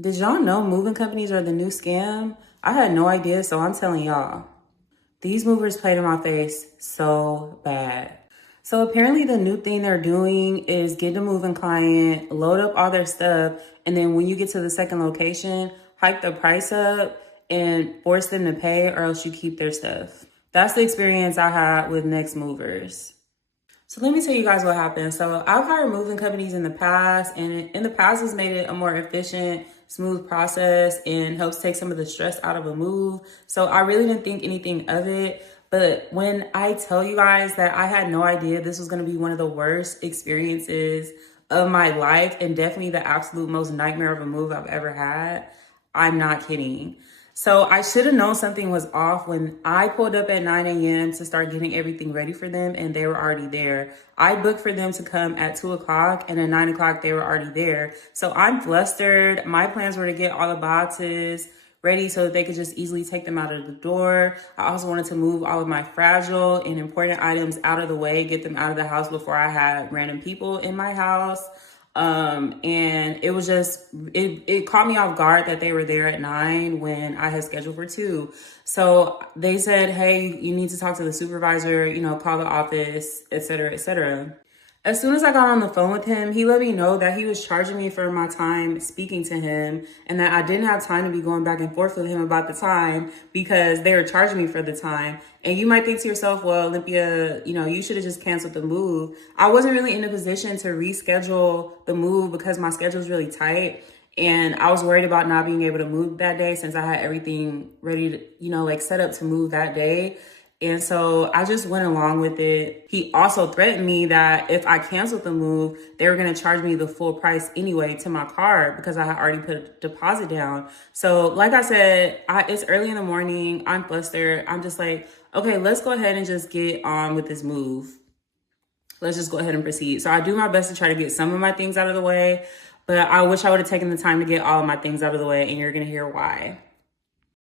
Did y'all know moving companies are the new scam? I had no idea, so I'm telling y'all. These movers played in my face so bad. So apparently the new thing they're doing is get a moving client, load up all their stuff, and then when you get to the second location, hike the price up and force them to pay or else you keep their stuff. That's the experience I had with Next Movers. So let me tell you guys what happened. So I've hired moving companies in the past, and in the past has made it a more efficient, smooth process and helps take some of the stress out of a move. So I really didn't think anything of it. But when I tell you guys that I had no idea this was going to be one of the worst experiences of my life and definitely the absolute most nightmare of a move I've ever had, I'm not kidding. So I should have known something was off when I pulled up at 9 a.m. to start getting everything ready for them, and they were already there. I booked for them to come at 2 o'clock, and at 9 o'clock, they were already there. So I'm flustered. My plans were to get all the boxes ready so that they could just easily take them out of the door. I also wanted to move all of my fragile and important items out of the way, get them out of the house before I had random people in my house. And it was just, it caught me off guard that they were there at 9 when I had scheduled for 2. So they said, hey, you need to talk to the supervisor, call the office, et cetera, et cetera. As soon as I got on the phone with him, he let me know that he was charging me for my time speaking to him and that I didn't have time to be going back and forth with him about the time because they were charging me for the time. And you might think to yourself, well, Olympia, you should have just canceled the move. I wasn't really in a position to reschedule the move because my schedule was really tight. And I was worried about not being able to move that day since I had everything ready to, set up to move that day. And so I just went along with it. He also threatened me that if I canceled the move, they were going to charge me the full price anyway to my card because I had already put a deposit down. So like I said, it's early in the morning. I'm flustered. I'm just like, okay, let's go ahead and just get on with this move. Let's just go ahead and proceed. So I do my best to try to get some of my things out of the way, but I wish I would have taken the time to get all of my things out of the way, and you're going to hear why.